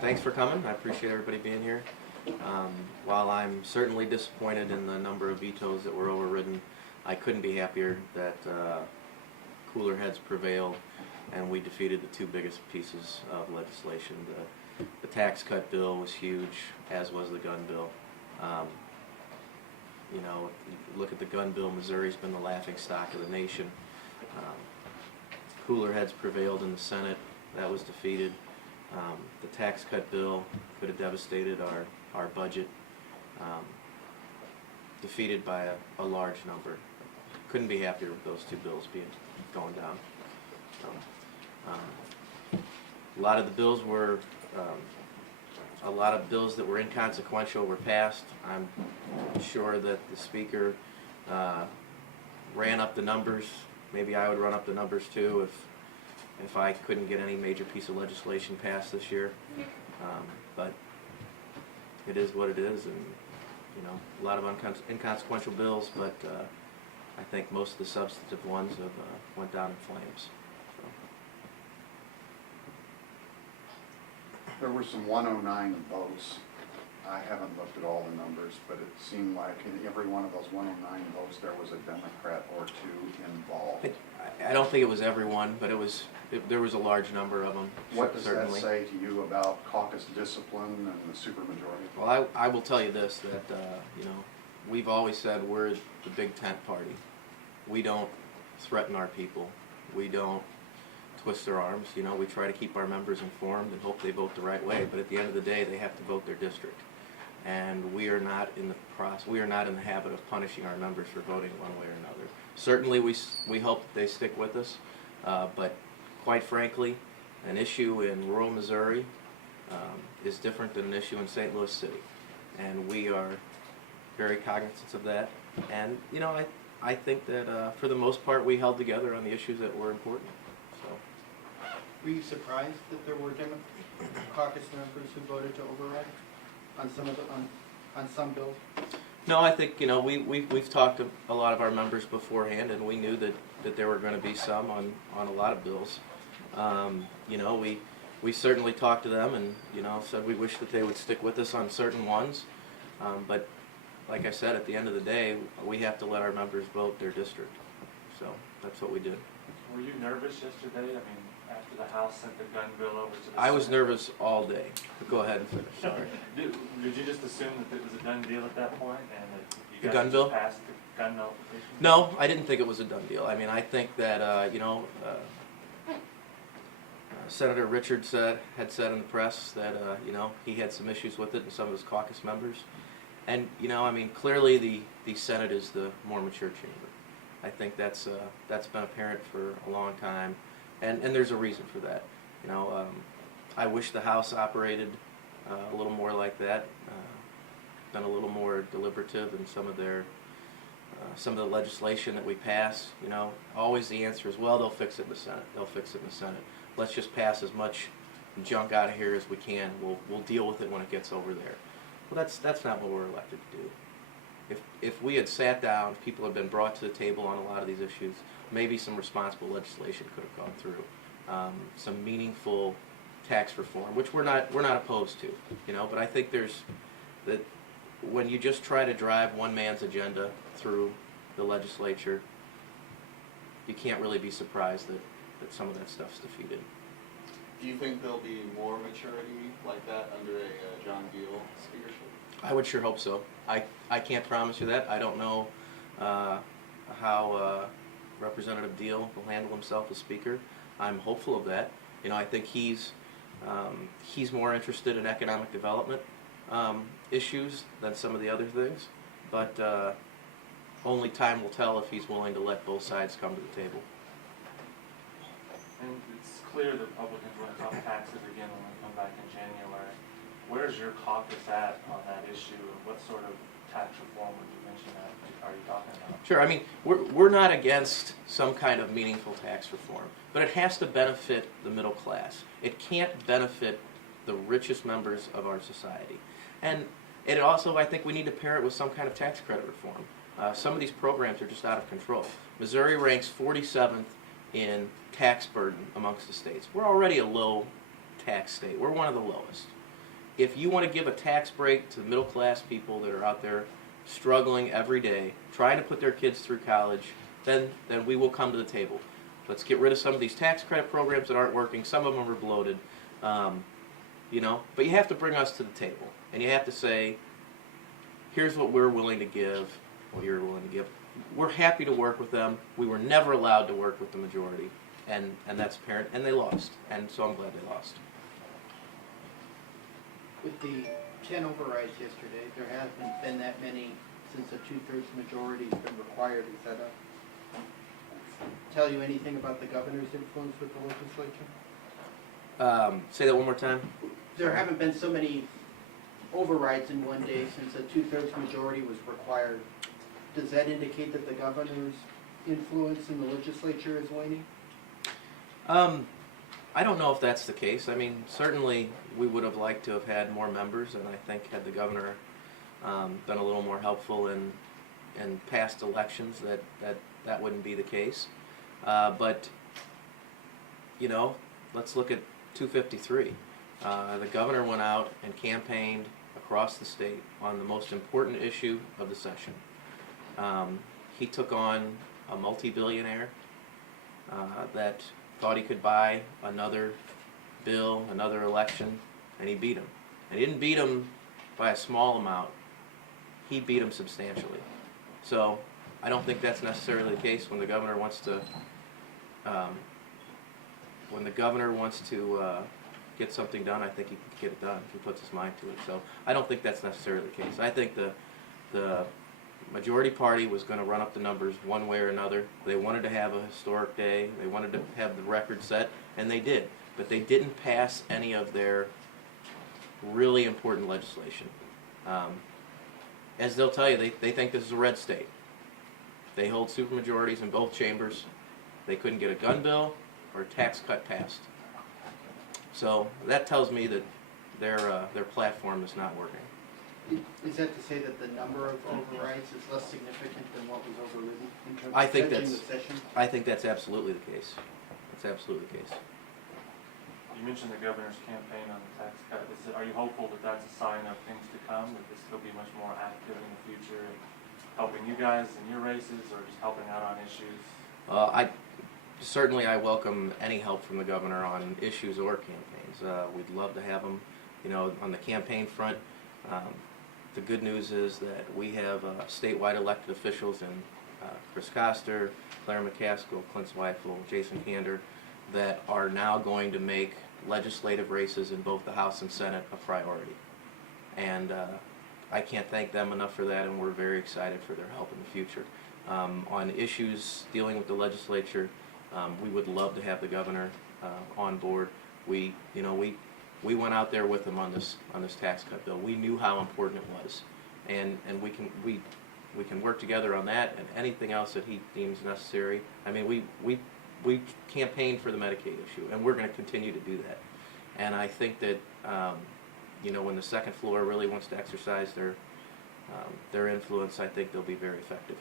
Thanks for coming. I appreciate everybody being here. While I'm certainly disappointed in the number of vetoes that were overridden, I couldn't be happier that cooler heads prevailed and we defeated the two biggest pieces of legislation. The tax cut bill was huge, as was the gun bill. You know, you look at the gun bill, Missouri's been the laughing stock of the nation. Cooler heads prevailed in the Senate. That was defeated. The tax cut bill could have devastated our budget, defeated by a large number. Couldn't be happier with those two bills going down. A lot of the bills were, a lot of bills that were inconsequential were passed. I'm sure that the Speaker ran up the numbers. Maybe I would run up the numbers too if I couldn't get any major piece of legislation passed this year. But it is what it is, and you know, a lot of inconsequential bills, but I think most of the substantive ones have went down in flames. There were some 109 votes. I haven't looked at all the numbers, but it seemed like in every one of those 109 votes there was a Democrat or two involved. I don't think it was everyone, but there was a large number of them. What does certainly. that say to you about caucus discipline and the supermajority? Well, I will tell you this, that you know, we've always said we're the big tent party. We don't threaten our people. We don't twist their arms. You know, we try to keep our members informed and hope they vote the right way. But at the end of the day, they have to vote their district, and we are not in the process. We are not in the habit of punishing our members for voting one way or another. Certainly, we hope that they stick with us. But quite frankly, an issue in rural Missouri is different than an issue in St. Louis City, and we are very cognizant of that. And you know, I think that for the most part, we held together on the issues that were important. So. Were you surprised that there were caucus members who voted to override on some of on some bills? No, I think, you know, we've talked to a lot of our members beforehand, and we knew that there were going to be some on a lot of bills. You know, we certainly talked to them and, you know, said we wish that they would stick with us on certain ones. But like I said, at the end of the day, we have to let our members vote their district. So that's what we did. Were you nervous yesterday? I mean, after the House sent the gun bill over to the I was Senate? nervous all day. Go ahead and finish. Sorry. Did you just assume that it was a done deal at that point, and that you The guys gun just bill? passed the gun notification? No, I didn't think it was a done deal. I mean, I think that, you know, Senator Richard had said in the press that, you know, he had some issues with it and some of his caucus members. And, you know, I mean, clearly the Senate is the more mature chamber. I think that's been apparent for a long time, and there's a reason for that. You know, I wish the House operated a little more like that, been a little more deliberative in some of the legislation that we pass. You know, always the answer is, well, they'll fix it in the Senate. They'll fix it in the Senate. Let's just pass as much junk out of here as we can. We'll deal with it when it gets over there. Well, that's not what we're elected to do. If we had sat down, people had been brought to the table on a lot of these issues, maybe some responsible legislation could have gone through. Some meaningful tax reform, which we're not opposed to, you know. But I think there's that when you just try to drive one man's agenda through the legislature, you can't really be surprised that some of that stuff's defeated. Do you think there'll be more maturity like that under a John Deal speakership? I would sure hope so. I can't promise you that. I don't know how Representative Deal will handle himself as Speaker. I'm hopeful of that. You know, I think he's more interested in economic development issues than some of the other things. But only time will tell if he's willing to let both sides come to the table. And it's clear the Republicans want to talk taxes again when we come back in January. Where's your caucus at on that issue, and what sort of tax reform would you mention that are you talking about? Sure. I mean, we're not against some kind of meaningful tax reform, but it has to benefit the middle class. It can't benefit the richest members of our society. And it also, I think we need to pair it with some kind of tax credit reform. Some of these programs are just out of control. Missouri ranks 47th in tax burden amongst the states. We're already a low tax state. We're one of the lowest. if you want to give a tax break to middle class people that are out there struggling every day, trying to put their kids through college, then we will come to the table. Let's get rid of some of these tax credit programs that aren't working. Some of them are bloated, you know. But you have to bring us to the table, and you have to say, here's what we're willing to give, what you're willing to give. We're happy to work with them. We were never allowed to work with the majority, and that's apparent, and they lost. And so I'm glad they lost. With the 10 overrides yesterday, there haven't been that many since a 2/3 majority has been required. Is that tell you anything about the governor's influence with the legislature? Say that one more time. There haven't been so many overrides in one day since a 2/3 majority was required. Does that indicate that the governor's influence in the legislature is waning? I don't know if that's the case. I mean, certainly we would have liked to have had more members, and I think had the governor been a little more helpful in past elections, that wouldn't be the case. But you know, let's look at 253. The governor went out and campaigned across the state on the most important issue of the session. He took on a multi-billionaire that thought he could buy another bill, another election, and he beat him. And he didn't beat him by a small amount. He beat him substantially. So I don't think that's necessarily the case when the governor wants to get something done. I think he can get it done if he puts his mind to it. So I don't think that's necessarily the case. I think the majority party was going to run up the numbers one way or another. They wanted to have a historic day. They wanted to have the record set, and they did. But they didn't pass any of their really important legislation. As they'll tell you, they think this is a red state. They hold supermajorities in both chambers. They couldn't get a gun bill or a tax cut passed. So that tells me that their platform is not working. Is that to say that the number of overrides is less significant than what was overridden in terms I of think judging that's- the session? I think that's absolutely the case. That's absolutely the case. You mentioned the governor's campaign on the tax cut. Are you hopeful that that's a sign of things to come, that this will be much more active in the future, in helping you guys in your races, or just helping out on issues? I welcome any help from the governor on issues or campaigns. We'd love to have him, you know, on the campaign front. The good news is that we have statewide elected officials in Chris Koster, Claire McCaskill, Clint Zweifel, Jason Kander, that are now going to make legislative races in both the House and Senate a priority. And I can't thank them enough for that, and we're very excited for their help in the future. On issues dealing with the legislature, we would love to have the governor on board. We went out there with him on this tax cut bill. We knew how important it was, and we can work together on that and anything else that he deems necessary. I mean, we campaigned for the Medicaid issue, and we're going to continue to do that. And I think that when the second floor really wants to exercise their influence, I think they'll be very effective.